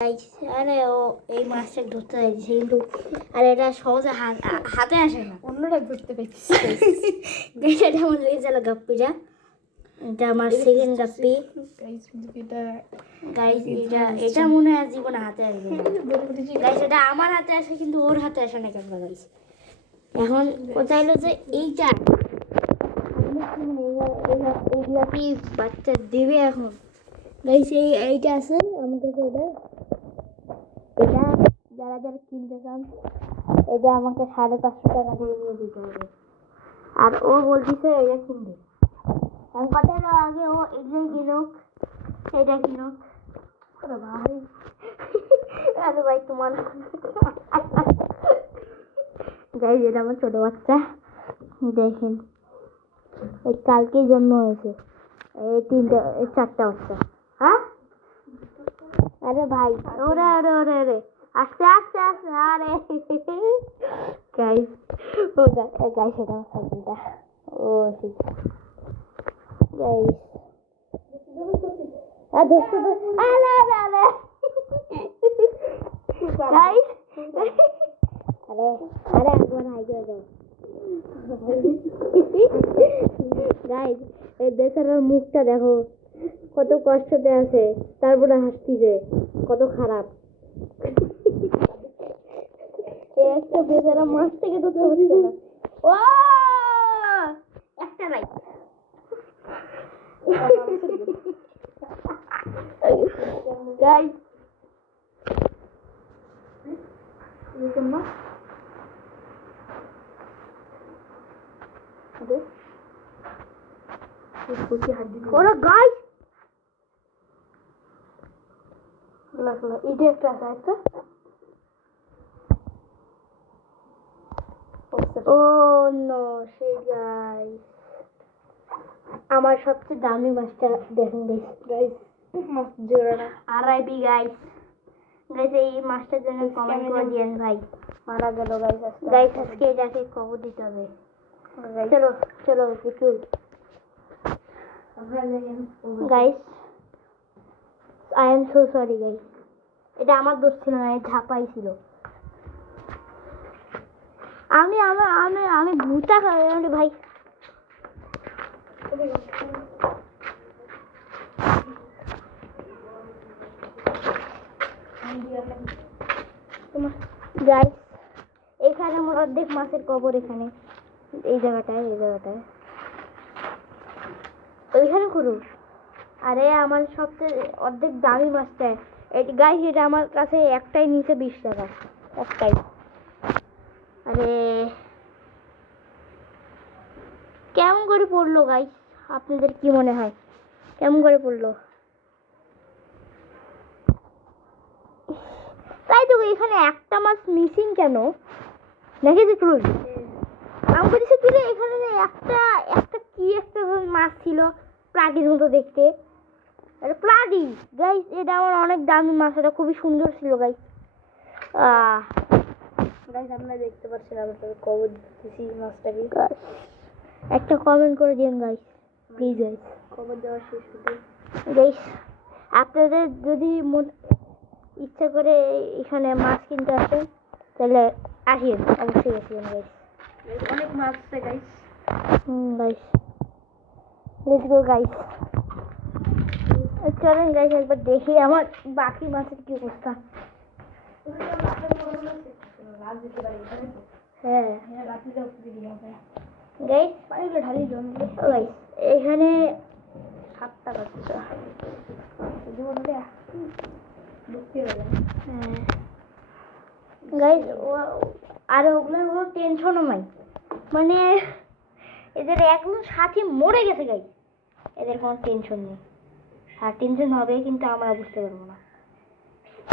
আরে ও এই মাছটা ধরতে চাইছে কিন্তু আর এটা সহজে হাতে আসে না, অন্যরা ধরতে পেরেছি। এটা আমার লেগে গেল গাপ্পিটা। এটা আমার সেকেন্ড গাপ্পি গাইস। এটা মনে হয় জীবনে হাতে আসবে না গাইস। এটা আমার হাতে আসে কিন্তু ওর হাতে আসে না কেন গাইস। এখন কোথায় হলো যে এইটা এইগুলা কি বাচ্চা দেবে এখন গাইস। এইটা আছে আমার কাছে। এটা যারা যারা কিনতে চান এটা আমাকে 550 টাকা দিয়ে নিয়ে দিতে হবে। আর ও বলতেছে এটা কিনবে। আমি কথার আগে ও এটাই কিনুক, এটা কিনুক। আরে ভাই আরে ভাই তোমার গাইস এটা আমার ছোট বাচ্চা দেখেন, এই কালকেই জন্ম হয়েছে। এই 4টা বাচ্চা। হ্যাঁ আরে ভাই ওরে ওরে ওরে ওরে আস্তে আস্তে আস্তে। আরে গাইস ও গাইস এটা আমার সাইকেলটা। ও ঠিক গাইস আর দোস্ত আরে আরে আরে গাইস আরে আরে একবার হাই করে দাও গাইস। এই বেচারার মুখটা দেখো, কত কষ্টতে আছে, তারপরে হাসতিছে, কত খারাপ। একটা বেচারা মাছ থেকে ধরতে হচ্ছে না। ও একটা নাই গাইস। এরকম না ওরা গাইস এটা একটা আছে একটা। ও নো সেই গাইস আমার সবচেয়ে দামি মাছটা দেখেন গাইস। মাছ জোড়া আড়াইবি গাইস। গাইস এই মাছটার জন্য কমেন্ট করে দিয়েন ভাই। মারা গেল গাইস। গাইস আজকে এটাকে কবর দিতে হবে। চলো চলো কিছু guys. I am so sorry guys. এটা আমার দোষ ছিল না, এই ঝাপাই ছিল। আমি আমি আমি আমি ভূতা খাই ভাই। গাইস এখানে আমার অর্ধেক মাছের কবর, এখানে এই জায়গাটায় ওইখানে করুন। আরে আমার সবচেয়ে অর্ধেক দামি মাছটা গাইস। এটা আমার কাছে একটাই নিচে 20 টাকা একটাই। আরে কেমন করে পড়লো গাইস, আপনাদের কি মনে হয় কেমন করে পড়লো? তাই তো এখানে একটা মাছ মিসিং কেন দেখেছি ক্রুজ। আমি বলছি কি রে এখানে যে একটা একটা কি একটা মাছ ছিল প্লাটির মতো দেখতে। আরে প্লাটি গাইস। এটা আমার অনেক দামি মাছ, এটা খুবই সুন্দর ছিল গাইস। গাইস আপনারা দেখতে পাচ্ছেন আমি তো কবর দিতেছি মাছটাকে। একটা কমেন্ট করে দিন গাইস প্লিজ গাইস। কবর দেওয়া শেষ হতে গাইস আপনাদের যদি ইচ্ছা করে এখানে মাছ কিনতে আসেন তাহলে আসেন, অবশ্যই আসেন গাইস। অনেক মাছ আছে guys. Guys let's go guys. চলেন গাইস একবার দেখি আমার বাকি মাছের কি অবস্থা। হ্যাঁ গাইস ঢালি গাইস এখানে 7টা বাচ্চা। গাইস আর ওগুলোর কোনো টেনশনও নাই, মানে এদের একদম সাথে মরে গেছে গাইস। এদের কোনো টেনশন নেই। আর টেনশন হবে কিন্তু আমরা বুঝতে পারবো না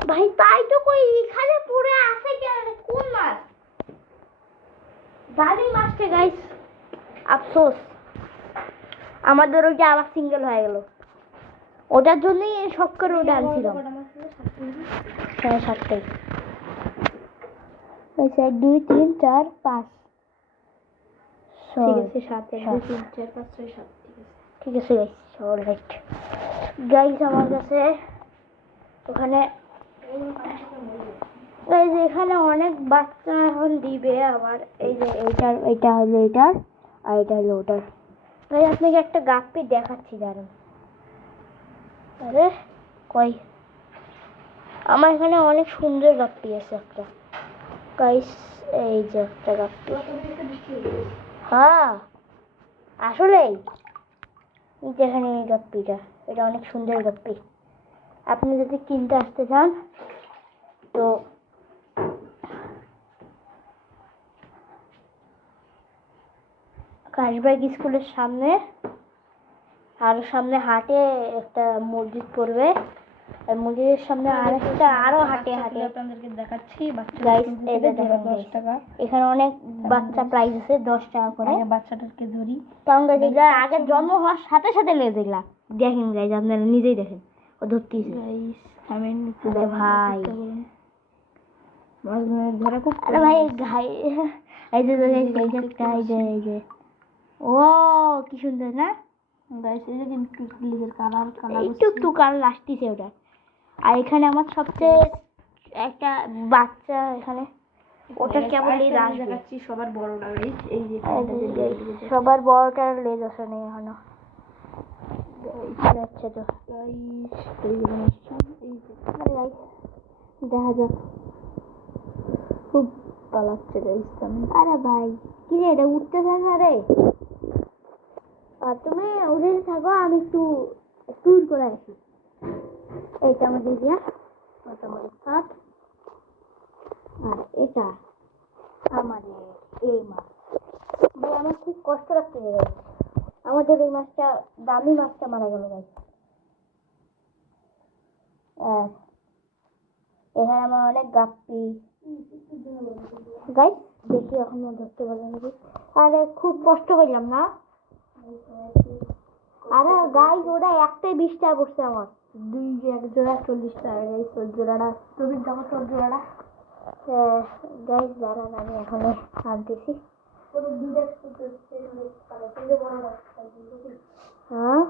ভাই। তাই তো কই এখানে পড়ে আছে কেন? কোন মাছ? দামি মাছটা গাইস। আফসোস আমাদের ওইটা আবার সিঙ্গেল হয়ে গেল। ওটার জন্যই শখ করে ওটা আনছিলাম। হ্যাঁ 7টাই। 1 2 3 4 5 ঠিক আছে 7 1 2 3 4 5 6 7 ঠিক আছে গাইস। অলরাইট গাইস আমার কাছে ওখানে এই যে এখানে অনেক বাচ্চা এখন দিবে আবার। এই যে এটা হলো এটার, আর এটা হলো ওটার। তাই আপনাকে একটা গাপ্পি দেখাচ্ছি দাঁড়ান। আরে কই, আমার এখানে অনেক সুন্দর গাপ্পি আছে একটা। গাইস এই যে একটা গাপ্পি। হ্যাঁ আসলেই এখানে এই গাপ্পিটা, এটা অনেক সুন্দর গাপ্পি। আপনি যদি কিনতে আসতে চান তো কাশবাগ স্কুলের সামনে, আর সামনে হাটে একটা মসজিদ পড়বে, মসজিদের সামনে আরেকটা আরো হাটে আপনাদেরকে দেখাচ্ছি। এখানে অনেক বাচ্চা প্রাইজ আছে 10 টাকা করে। বাচ্চাটাকে ধরি, কারণ এগুলা আগে জন্ম হওয়ার সাথে সাথে লেজ, এগুলা দেখেন গাইজ, আপনারা নিজেই দেখেন ও ধরতেছে। ভাই ধরা খুব, আরে ভাই ঘাই, এই যে এই যে ও কি সুন্দর না গাইস, এই যে কিন্তু লেজের কালার একটু কালার আসতেছে ওটা। আর এখানে আমার সবচেয়ে একটা বাচ্চা এখানে, ওটার কেমন লেজ দেখাচ্ছি, সবার বড়টা গাইস। এই যে সবার বড়টার লেজ আসে না এখনো। আচ্ছা তো গাইস এই যে গাইস দেখা যাক, খুব পালাচ্ছে গাইস। আরে ভাই কি রে, এটা উঠতেছে না রে। আর তুমি উঠে থাকো, আমি একটু ট্যুর করে আসি। এইটা আমাদের দিয়া, ওটা আমাদের শার্ট, আর এটা আমাদের এই মাছ। ভাই আমার খুব কষ্ট লাগছে রে ভাই, আমাদের এই মাছটা, দামি মাছটা মারা গেল ভাই। এখানে আমার অনেক গাপ্পি গাইস, দেখি এখন ধরতে পারলাম নাকি। আরে খুব কষ্ট পেলাম না। আরে গাইস ওটা একটাই 20 টাকা পড়ছে আমার, এক জোড়া 40 টাকা গাইস। ওই জোড়াটা তুমি দেখো, তোর জোড়াটা গাইস দাঁড়ান আমি এখন আনতেছি। হ্যাঁ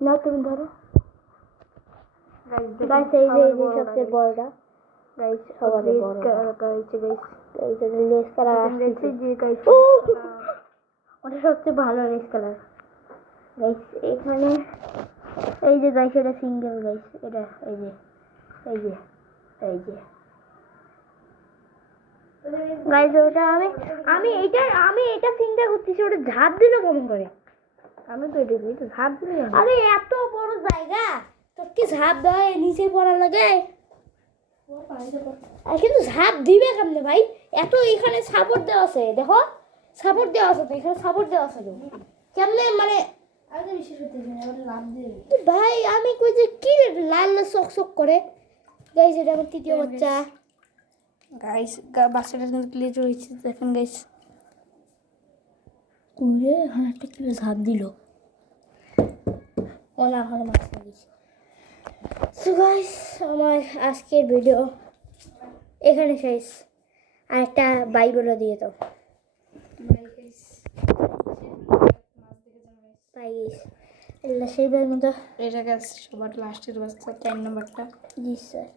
না তুমি ধরো গাইস, এই যে সবচেয়ে বড়টা গাইস, সবার বড় গাইস। এই যে লেস কালার আসছে যে গাইস, ওটা সবচেয়ে ভালো লেস কালার গাইস। এখানে এই যে গাইস, এটা সিঙ্গেল গাইস, এটা এই যে এই যে এই যে গাইস, ওটা আমি এটা চিন্তা করতেছি, ওটা ঝাঁপ দিল কেমন করে। আমি তো এটা ঝাঁপ দিল, আরে এত বড় জায়গা তোর কি ঝাঁপ দেয় নিচে পড়া লাগে। কিন্তু ঝাঁপ দিবে কেমনে ভাই, এত এখানে সাপোর্ট দেওয়া আছে, দেখো সাপোর্ট দেওয়া আছে তো, এখানে সাপোর্ট দেওয়া আছে তো কেমনে, মানে ভাই আমি কই যে কি লাল লাল চক চক করে। গাইস এটা আমার তৃতীয় বাচ্চা গাইস, বাচ্চাটা কিন্তু ক্লিয়ার হয়েছে দেখেন গাইস। ওরে হ্যাঁ একটা কি ঝাঁপ দিল, ওলা হলো মাছ লাগিয়েছে। সো গাইস আমার আজকের ভিডিও এখানে শেষ। আর একটা বাই বলে দিয়ে তো, বাই গাইস, সেই মতো এটা গাছ সবার লাস্টের বাচ্চা 4 নম্বরটা। জি স্যার।